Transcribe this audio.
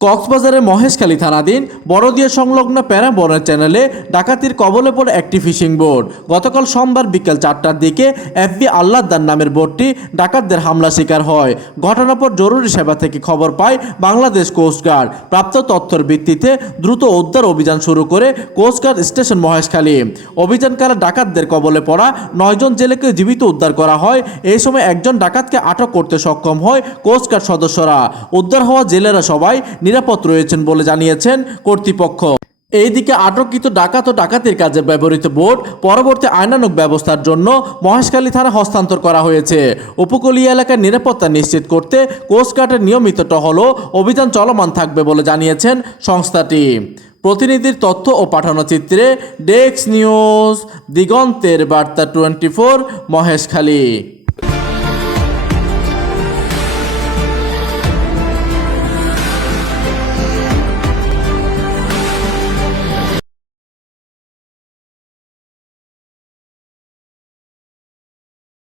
কক্সবাজারের মহেশখালী থানাধীন বড়দিয়া সংলগ্ন প্যারাবনের চ্যানেলে ডাকাতির কবলে পড়ে একটি ফিশিং বোট। গতকাল সোমবার বিকেল 4টার দিকে এফবি আল্লাহদার নামের বোটটি ডাকাতদের হামলা শিকার হয়। ঘটনার পর জরুরি সেবা থেকে খবর পায় বাংলাদেশ কোস্টগার্ড। প্রাপ্ত তথ্যের ভিত্তিতে দ্রুত উদ্ধার অভিযান শুরু করে কোস্টগার্ড স্টেশন মহেশখালী। অভিযানকালে ডাকাতদের কবলে পড়া 9 জন জেলেকে জীবিত উদ্ধার করা হয়। এই সময় একজন ডাকাতকে আটক করতে সক্ষম হয় কোস্টগার্ড সদস্যরা। উদ্ধার হওয়া জেলেরা সবাই নিরাপদ রয়েছেন বলে জানিয়েছেন কর্তৃপক্ষ। এইদিকে আটককৃত ডাকাত ও ডাকাতির কাজে ব্যবহৃত বোট পরবর্তী আইনানুগ ব্যবস্থার জন্য মহেশখালী থানা হস্তান্তর করা হয়েছে। উপকূলীয় এলাকার নিরাপত্তা নিশ্চিত করতে কোস্টগার্ডের নিয়মিত টহল ও অভিযান চলমান থাকবে বলে জানিয়েছেন সংস্থাটি। প্রতিনিধির তথ্য ও পাঠানো চিত্রে ডেস্ক নিউজ, দিগন্তের বার্তা 24, মহেশখালী।